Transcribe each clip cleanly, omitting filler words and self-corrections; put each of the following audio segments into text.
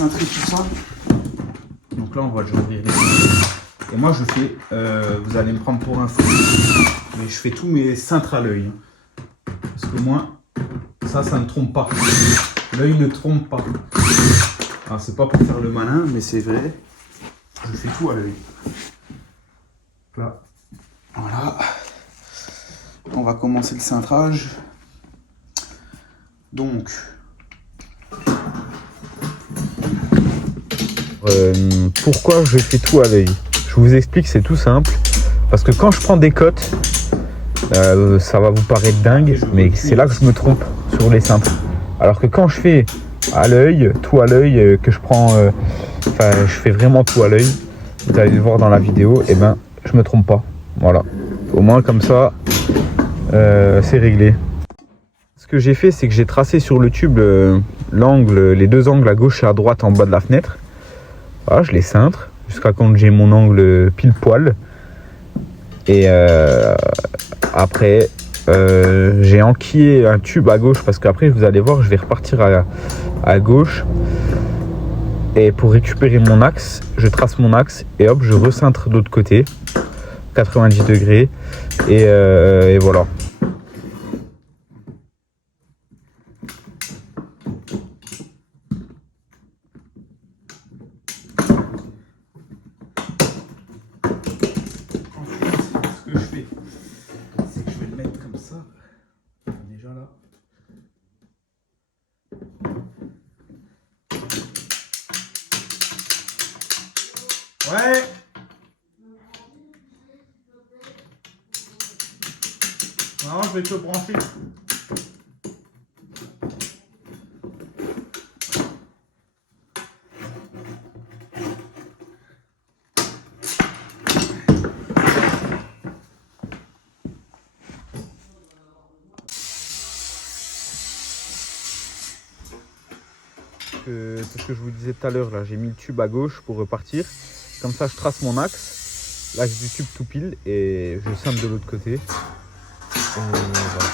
cintrer tout ça. Donc là, on va déjà ouvrir les cintres. Et moi, je fais, vous allez me prendre pour un fou, mais je fais tous mes cintres à l'œil. Parce que moi, ça ne trompe pas. L'œil ne trompe pas. Alors, c'est pas pour faire le malin, mais c'est vrai. Je fais tout à l'œil. Là, voilà. On va commencer le cintrage. Donc, pourquoi je fais tout à l'œil? Je vous explique, c'est tout simple. Parce que quand je prends des cotes, ça va vous paraître dingue, mais c'est là que je me trompe sur les cintres. Alors que quand je fais à l'œil, tout à l'œil, que je prends, je fais vraiment tout à l'œil, vous allez le voir dans la vidéo, et ben je me trompe pas. Voilà. Au moins comme ça, c'est réglé. Ce que j'ai fait, c'est que j'ai tracé sur le tube l'angle, les deux angles à gauche et à droite en bas de la fenêtre. Voilà, je les cintre jusqu'à quand j'ai mon angle pile poil. Et après, j'ai enquillé un tube à gauche parce qu'après, vous allez voir, je vais repartir à gauche. Et pour récupérer mon axe, je trace mon axe et hop, je recintre de l'autre côté, 90 degrés. Et voilà. ce que je fais, c'est que je vais le mettre comme ça. Déjà là. Ouais. Non, je vais te brancher. C'est ce que je vous disais tout à l'heure, là j'ai mis le tube à gauche pour repartir. Comme ça je trace mon axe, l'axe du tube tout pile et je cintre de l'autre côté. Et voilà.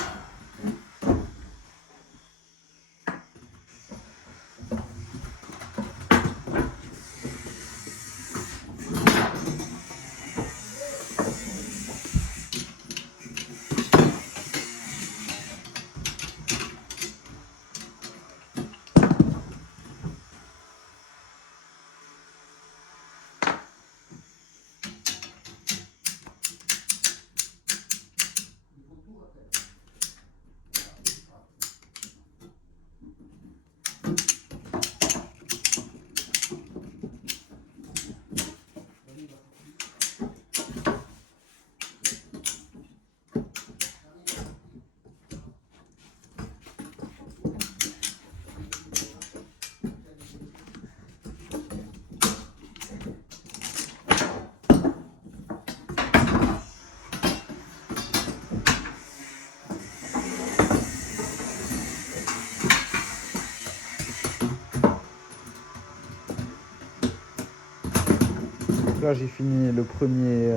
Là j'ai fini le premier,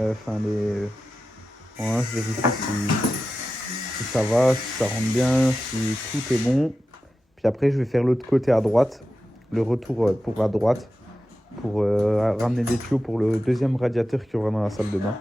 voilà, je vérifie si ça va, si ça rentre bien, si tout est bon. Puis après je vais faire l'autre côté à droite, le retour pour la droite, pour ramener des tuyaux pour le deuxième radiateur qui aura dans la salle de bain.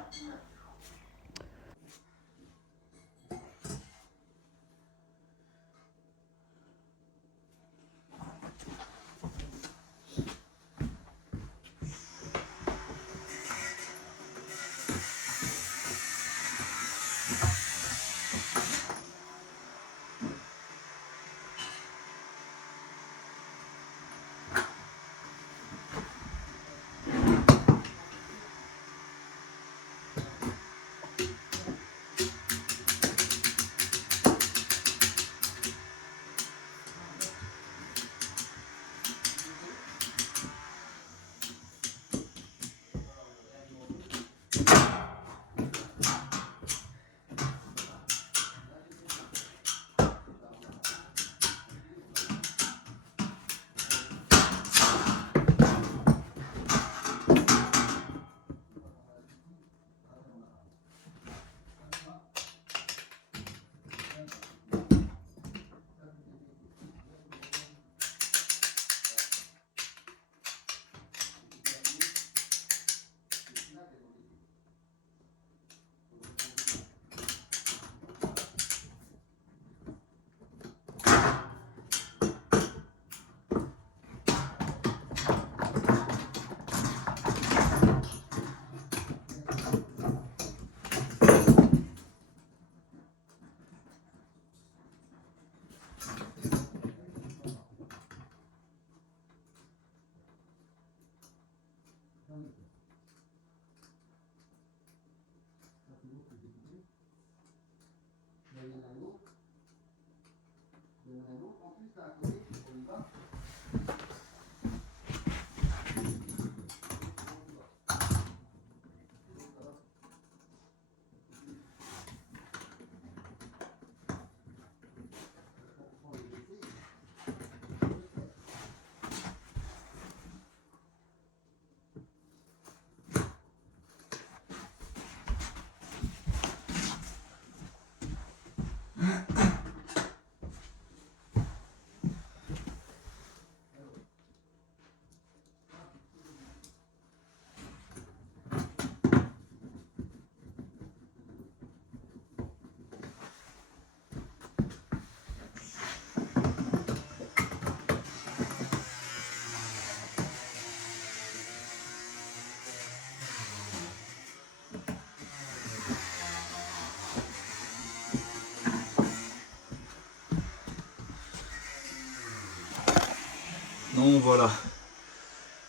Donc voilà.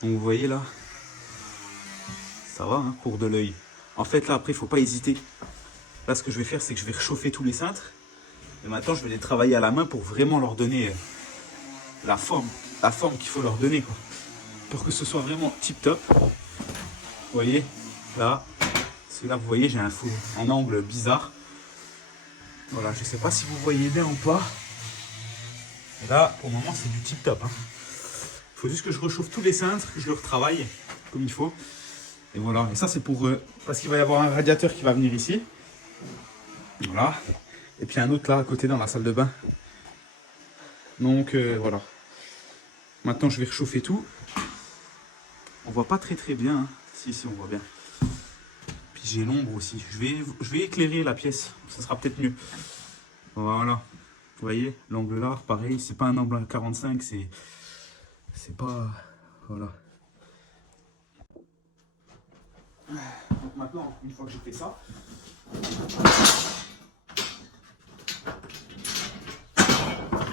Donc vous voyez là, ça va hein, pour de l'œil. En fait là après il faut pas hésiter. Là ce que je vais faire c'est que je vais réchauffer tous les cintres. Et maintenant je vais les travailler à la main pour vraiment leur donner la forme qu'il faut leur donner quoi. Pour que ce soit vraiment tip top. Vous voyez là, celui-là vous voyez j'ai un fou en angle bizarre. Voilà, je sais pas si vous voyez bien ou pas. Et là pour le moment c'est du tip top hein. Il faut juste que je réchauffe tous les cintres, que je le retravaille comme il faut. Et voilà, et ça c'est pour parce qu'il va y avoir un radiateur qui va venir ici. Voilà. Et puis un autre là à côté dans la salle de bain. Donc voilà. Maintenant je vais réchauffer tout. On voit pas très bien. Hein. Si on voit bien. Puis j'ai l'ombre aussi. Je vais éclairer la pièce. Ça sera peut-être mieux. Voilà. Vous voyez, l'angle là, pareil, c'est pas un angle à 45, c'est pas... Voilà. Donc maintenant, une fois que j'ai fait ça, je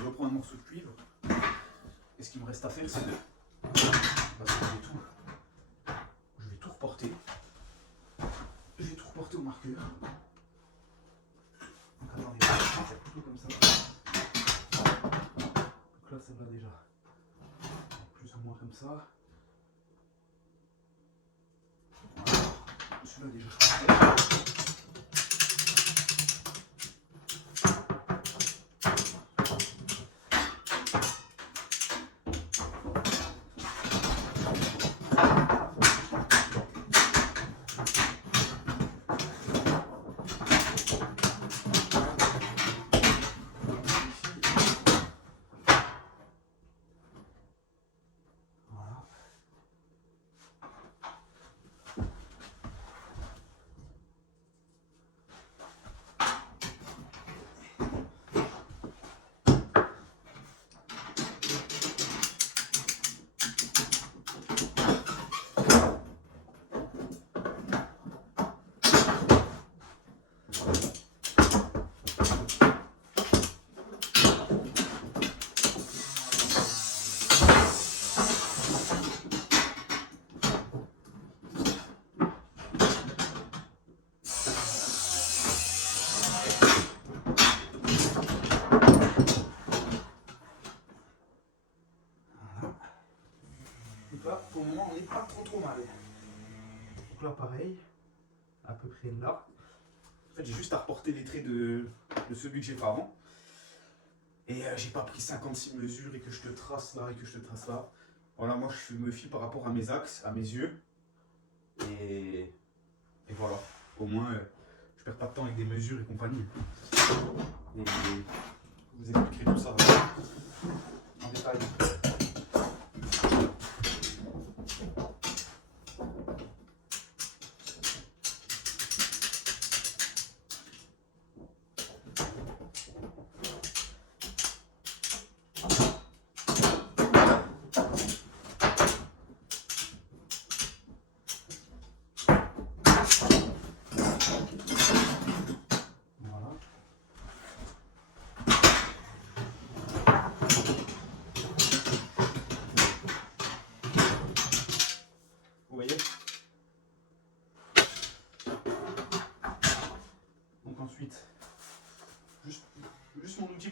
reprends un morceau de cuivre. Et ce qu'il me reste à faire, c'est de... Je vais tout reporter. Je vais tout reporter au marqueur. Donc attendez, je vais faire plutôt comme ça. Donc là, ça va déjà. Plus ou moins comme ça. Celui-là déjà je pense. Là, pour le moment, on n'est pas trop mal. Donc là, pareil, à peu près là. En fait, j'ai juste à reporter les traits de celui que j'ai fait avant. Et j'ai pas pris 56 mesures et que je te trace là et que je te trace là. Voilà, moi, je me fie par rapport à mes axes, à mes yeux. Et voilà. Au moins, je perds pas de temps avec des mesures et compagnie. Et vous expliquerez tout ça en détail.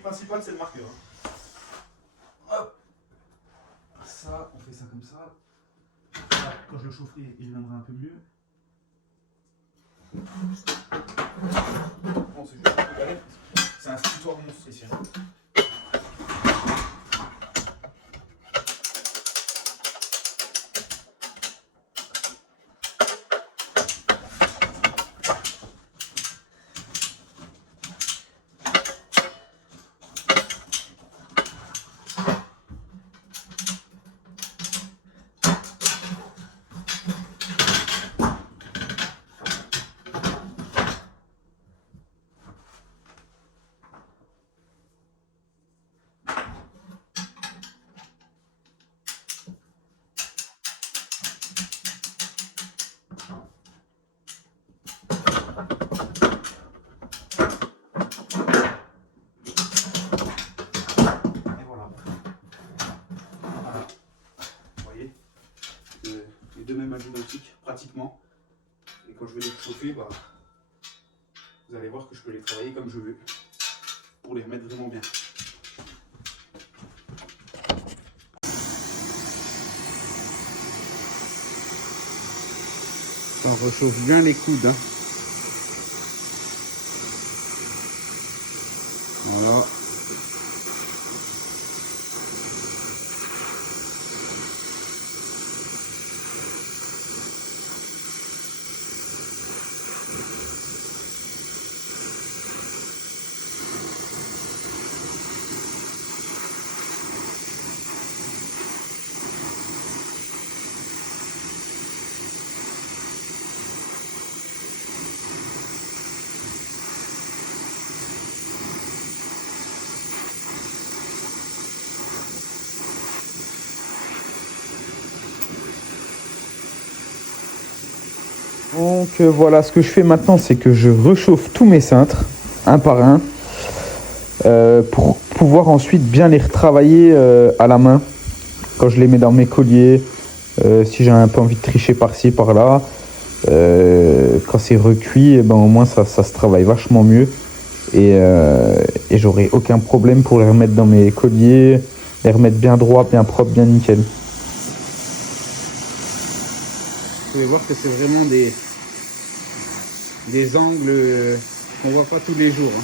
principal, c'est le marqueur. Hop. Ça, on fait ça comme ça. Ça, quand je le chaufferai, il viendra un peu mieux. Bon, c'est juste un peu galère. C'est un tutoir monstre ici. Les deux mêmes identiques pratiquement, et quand je vais les chauffer, bah, vous allez voir que je peux les travailler comme je veux pour les remettre vraiment bien. Ça réchauffe bien les coudes, hein. Voilà. Donc voilà, ce que je fais maintenant, c'est que je réchauffe tous mes cintres, un par un, pour pouvoir ensuite bien les retravailler à la main, quand je les mets dans mes colliers, si j'ai un peu envie de tricher par-ci, par-là. Quand c'est recuit, ben, au moins ça se travaille vachement mieux, et j'aurai aucun problème pour les remettre dans mes colliers, les remettre bien droit, bien propre, bien nickel. Vous pouvez voir que c'est vraiment des angles qu'on voit pas tous les jours, hein.